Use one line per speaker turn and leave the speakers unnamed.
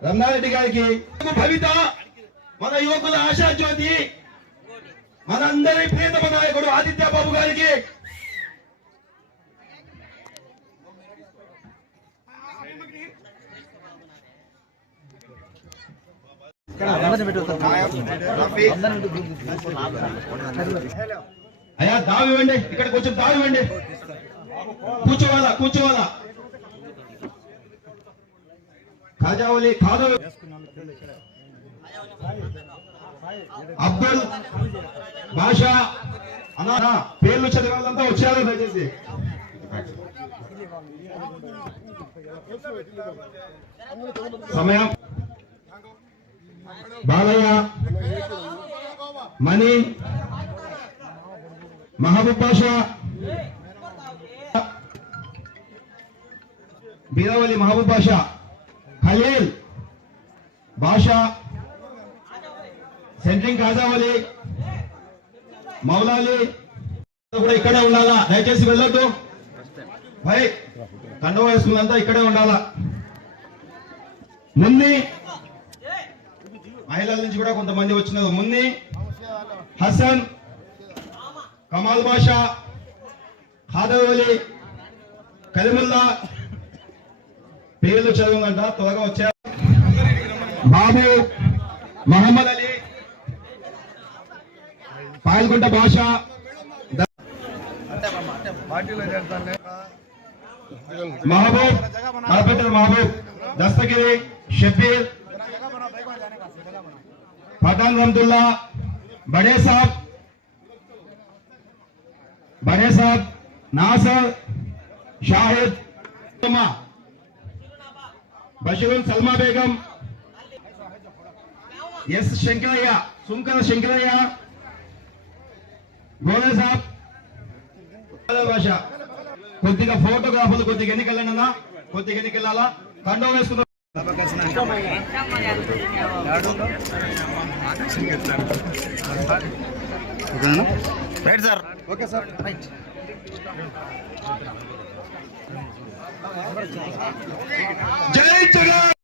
రమణారెడ్డి గారికి భవిత మన యువకుల ఆశాజ్యోతి మనందరి ప్రియతమ నాయకుడు ఆదిత్య బాబు గారికి. అయ్యా దావి ఇక్కడ కొంచెం దావి ఇవ్వండి కూర్చోవాలా కూర్చోవాలా? కాజావలి కాదు అబ్దుల్ భాష అన్నా పేర్లు చదివే వాళ్ళంతా వచ్చారు దయచేసి. సమయం. బాలయ్య. మణి. మహబూబ్ బాషా. బీరావలి మహబూబ్ బాషా. ఖలీల్ బాషా సెంట్రింగ్ కాజావలి మౌలాలి కూడా ఇక్కడే ఉండాలా? దయచేసి వెళ్ళొద్దు. భయ్ కండువ వేసుకున్నంతా ఇక్కడే ఉండాలా? మున్ని మహిళల నుంచి కూడా కొంతమంది వచ్చినారు. మున్ని హసన్ కమాల్ బాషా ఖాదర్ అలీ కలిముల్లా పేర్లు చదవమంట త్వరగా వచ్చారు బాబు మహమ్మద్ అలీ. పాల్గొంట భాష. మహబూబ్ కార్పెంటర్ మహబూబ్. దస్తగిరి షబీర్ పఠాన్ రమ్దుల్లా బడే సాబ్ బడే సాబ్ నాసర్ షాహిద్ బషీరున్ సల్మా బేగం. ఎస్ శంకరయ్య సుంకర శంకరయ్య. గోలే సాబ్. భాష. కొద్దిగా ఫోటోగ్రాఫర్లు కొద్దిగా ఎన్నికలన్నా కొద్దిగా ఎన్నికెళ్ళాలా కండో వేసుకున్న
రైట్ సార్.
Okay sir.
జై జగన్!